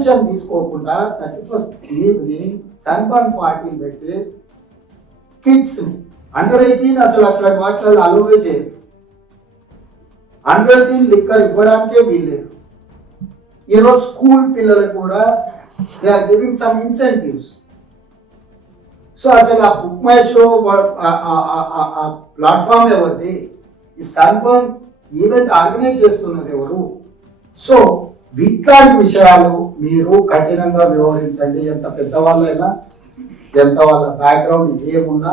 Permission తీసుకోకుండా 31st evening sunburn party పెట్టి kids under 18 అసలు అట్లాంటి వాటిలో అలోవే చేయరు. అండర్ 18 లిక్కర్ ఇవ్వడానికే వీల్లేదు. ఈరోజు స్కూల్ పిల్లలకు కూడా they are giving some incentives. So అసలు ఆ బుక్ మై షో ప్లాట్ఫామ్ ఎవరిది? ఈ సన్బర్న్ ఈవెంట్ ఆర్గనైజ్ చేస్తున్నది ఎవరు? సో ఇట్లాంటి విషయాలు మీరు కఠినంగా వ్యవహరించండి. ఎంత పెద్దవాళ్ళైనా, ఎంత వాళ్ళ బ్యాక్గ్రౌండ్ ఏమున్నా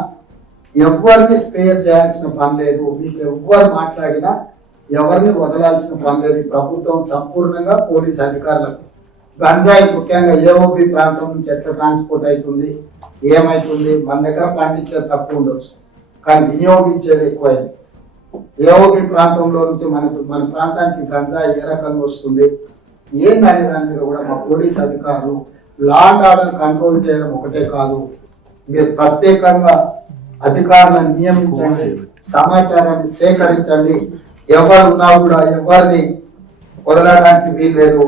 ఎవరిని స్పేర్ చేయాల్సిన పని లేదు. మీకు ఎవరు మాట్లాడినా ఎవరిని వదలాల్సిన పని లేదు. ప్రభుత్వం సంపూర్ణంగా పోలీస్ అధికారులకు గంజాయి ముఖ్యంగా ఏఓబి ప్రాంతం నుంచి ఎట్లా ట్రాన్స్పోర్ట్ అవుతుంది, ఏమవుతుంది, మన దగ్గర పండించేది తక్కువ ఉండొచ్చు కానీ వినియోగించేది ఎక్కువైంది. ఏఓబి ప్రాంతంలో నుంచి మన ప్రాంతానికి గంజాయి ఏ రకంగా వస్తుంది ఏందనే దాని మీద కూడా మా పోలీస్ అధికారులు లా అండ్ ఆర్డర్ కంట్రోల్ చేయడం ఒకటే కాదు, మీరు ప్రత్యేకంగా అధికారులను నియమించండి, సమాచారాన్ని సేకరించండి. ఎవరున్నా కూడా ఎవరిని వదలడానికి వీల్లేదు.